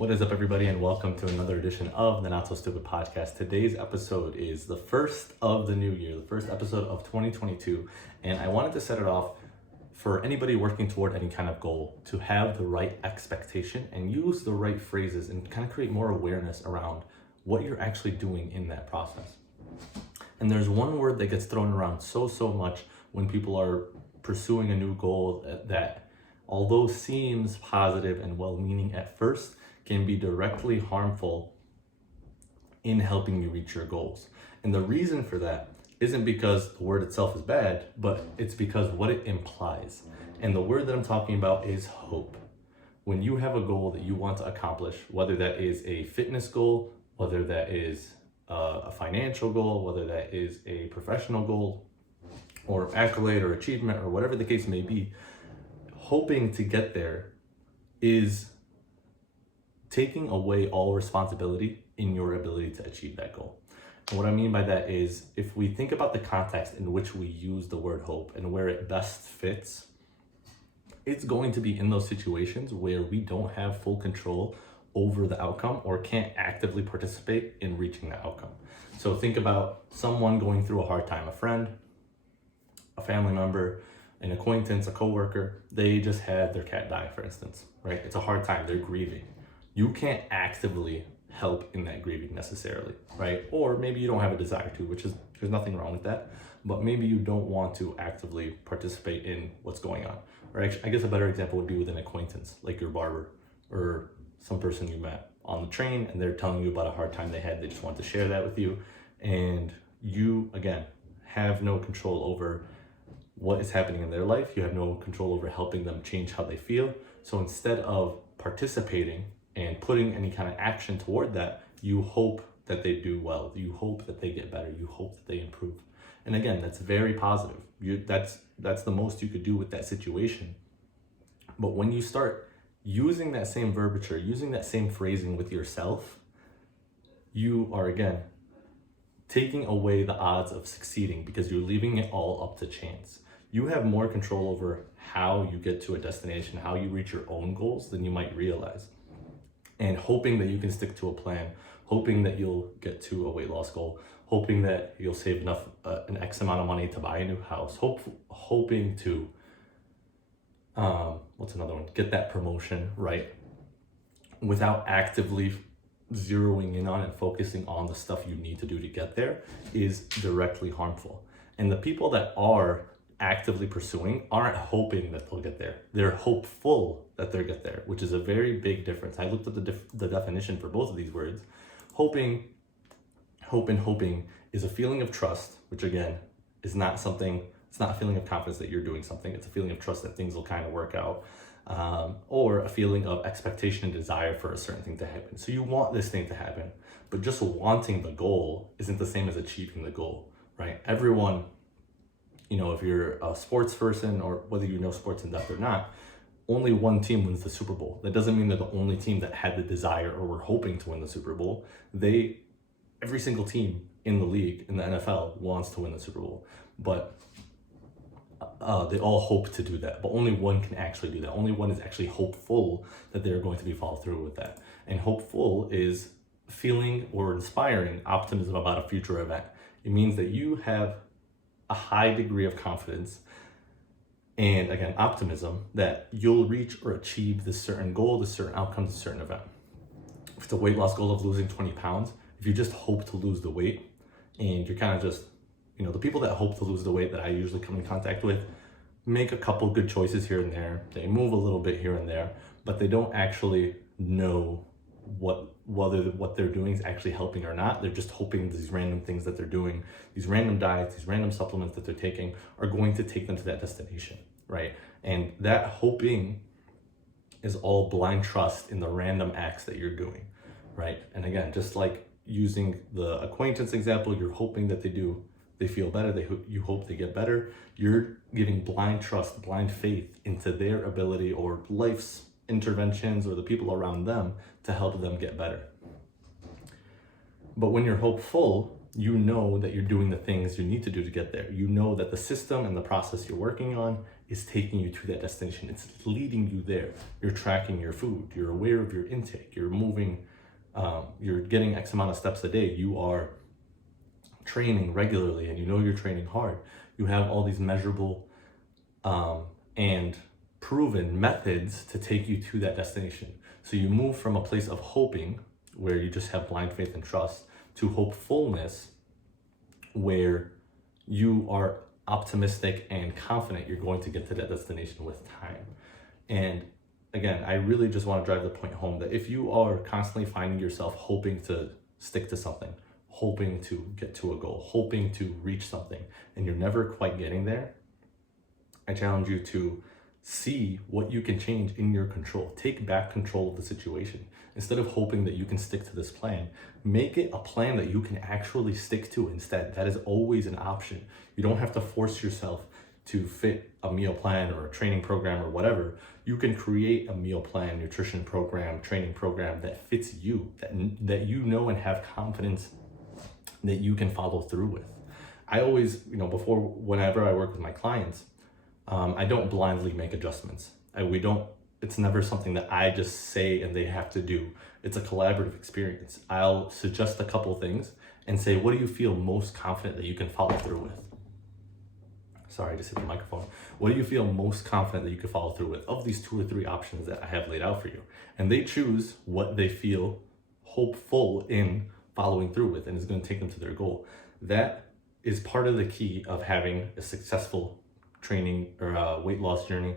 What is up, everybody, and welcome to another edition of the Not So Stupid podcast. Today's episode is the first of the new year, the first episode of 2022, and I wanted to set it off for anybody working toward any kind of goal to have the right expectation and use the right phrases and kind of create more awareness around what you're actually doing in that process. And there's one word that gets thrown around so much when people are pursuing a new goal that although seems positive and well-meaning at first, can be directly harmful in helping you reach your goals. And the reason for that isn't because the word itself is bad, but it's because what it implies. And the word that I'm talking about is hope. When you have a goal that you want to accomplish, whether that is a fitness goal, whether that is a financial goal, whether that is a professional goal, or accolade or achievement, or whatever the case may be, hoping to get there is taking away all responsibility in your ability to achieve that goal. And what I mean by that is, if we think about the context in which we use the word hope and where it best fits, it's going to be in those situations where we don't have full control over the outcome or can't actively participate in reaching the outcome. So think about someone going through a hard time, a friend, a family member, an acquaintance, a coworker. They just had their cat die, for instance, right? It's a hard time, they're grieving. You can't actively help in that grieving necessarily, right? Or maybe you don't have a desire to, which is, there's nothing wrong with that, but maybe you don't want to actively participate in what's going on. Or actually, I guess a better example would be with an acquaintance, like your barber or some person you met on the train, and they're telling you about a hard time they had. They just want to share that with you. And you, again, have no control over what is happening in their life. You have no control over helping them change how they feel. So instead of participating and putting any kind of action toward that, you hope that they do well. You hope that they get better. You hope that they improve. And again, that's very positive. That's the most you could do with that situation. But when you start using that same verbiage, using that same phrasing with yourself, you are, again, taking away the odds of succeeding because you're leaving it all up to chance. You have more control over how you get to a destination, how you reach your own goals than you might realize. And hoping that you can stick to a plan, hoping that you'll get to a weight loss goal, hoping that you'll save enough, an X amount of money to buy a new house, hoping to, what's another one? Get that promotion, right? Without actively zeroing in on and focusing on the stuff you need to do to get there is directly harmful. And the people that are actively pursuing aren't hoping that they'll get there. They're hopeful that they'll get there, which is a very big difference. I looked at the definition for both of these words. Hoping is a feeling of trust, which again is not something, it's not a feeling of confidence that you're doing something. It's a feeling of trust that things will kind of work out, or a feeling of expectation and desire for a certain thing to happen. So you want this thing to happen, but just wanting the goal isn't the same as achieving the goal, right? Everyone, you know, if you're a sports person or whether you know sports in depth or not, only one team wins the Super Bowl. That doesn't mean they're the only team that had the desire or were hoping to win the Super Bowl. Every single team in the league, in the NFL, wants to win the Super Bowl, but they all hope to do that, but only one can actually do that. Only one is actually hopeful that they're going to be follow through with that. And hopeful is feeling or inspiring optimism about a future event. It means that you have a high degree of confidence and, again, optimism that you'll reach or achieve this certain goal, this certain outcome, this certain event. If it's a weight loss goal of losing 20 pounds, if you just hope to lose the weight and you're kind of just, you know, the people that hope to lose the weight that I usually come in contact with make a couple good choices here and there. They move a little bit here and there, but they don't actually know whether what they're doing is actually helping or not. They're just hoping these random things that they're doing, these random diets, these random supplements that they're taking are going to take them to that destination, right? And that hoping is all blind trust in the random acts that you're doing, right? And again, just like using the acquaintance example, you're hoping that they feel better, you hope they get better. You're giving blind trust, blind faith into their ability or life's interventions or the people around them to help them get better. But when you're hopeful, you know that you're doing the things you need to do to get there. You know that the system and the process you're working on is taking you to that destination. It's leading you there. You're tracking your food. You're aware of your intake. You're moving. You're getting X amount of steps a day. You are training regularly, and you know you're training hard. You have all these measurable and proven methods to take you to that destination. So you move from a place of hoping, where you just have blind faith and trust, to hopefulness, where you are optimistic and confident you're going to get to that destination with time. And again, I really just want to drive the point home that if you are constantly finding yourself hoping to stick to something, hoping to get to a goal, hoping to reach something, and you're never quite getting there, I challenge you to see what you can change in your control. Take back control of the situation. Instead of hoping that you can stick to this plan, make it a plan that you can actually stick to instead. That is always an option. You don't have to force yourself to fit a meal plan or a training program or whatever. You can create a meal plan, nutrition program, training program that fits you, that you know and have confidence that you can follow through with. I always, whenever I work with my clients, I don't blindly make adjustments. It's never something that I just say and they have to do. It's a collaborative experience. I'll suggest a couple things and say, what do you feel most confident that you can follow through with? Sorry, I just hit the microphone. What do you feel most confident that you can follow through with of these 2 or 3 options that I have laid out for you? And they choose what they feel hopeful in following through with, and it's going to take them to their goal. That is part of the key of having a successful training or weight loss journey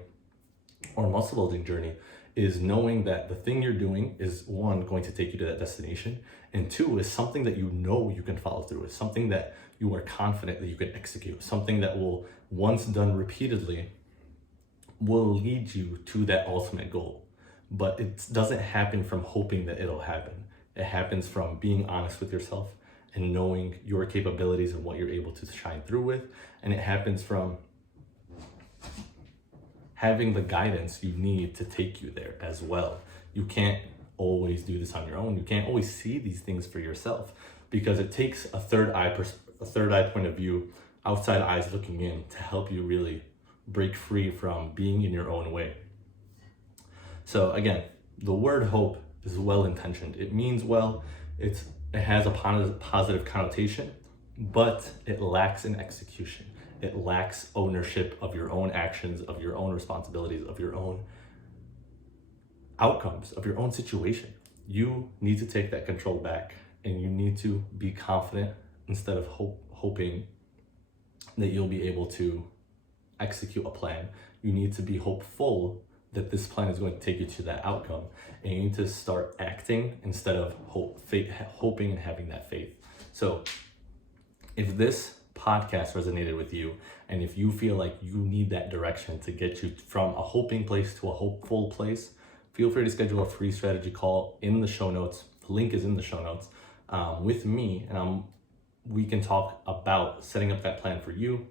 or muscle building journey, is knowing that the thing you're doing is, 1, going to take you to that destination, and 2, is something that you know you can follow through with, something that you are confident that you can execute, something that will, once done repeatedly, will lead you to that ultimate goal. But it doesn't happen from hoping that it'll happen. It happens from being honest with yourself and knowing your capabilities and what you're able to shine through with. And it happens from having the guidance you need to take you there as well. You can't always do this on your own. You can't always see these things for yourself, because it takes a third eye point of view, outside eyes looking in, to help you really break free from being in your own way. So again, the word hope is well intentioned. It means well. It has a positive connotation, but it lacks in execution. It lacks ownership of your own actions, of your own responsibilities, of your own outcomes, of your own situation. You need to take that control back, and you need to be confident instead of hoping that you'll be able to execute a plan. You need to be hopeful that this plan is going to take you to that outcome, and you need to start acting instead of hoping and having that faith. So if this podcast resonated with you, and if you feel like you need that direction to get you from a hoping place to a hopeful place, feel free to schedule a free strategy call in the show notes. The link is in the show notes with me, and we can talk about setting up that plan for you,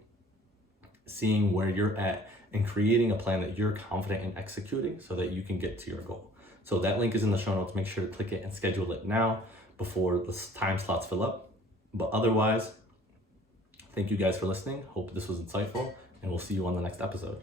seeing where you're at, and creating a plan that you're confident in executing so that you can get to your goal. So that link is in the show notes. Make sure to click it and schedule it now before the time slots fill up. But otherwise, thank you guys for listening. Hope this was insightful, and we'll see you on the next episode.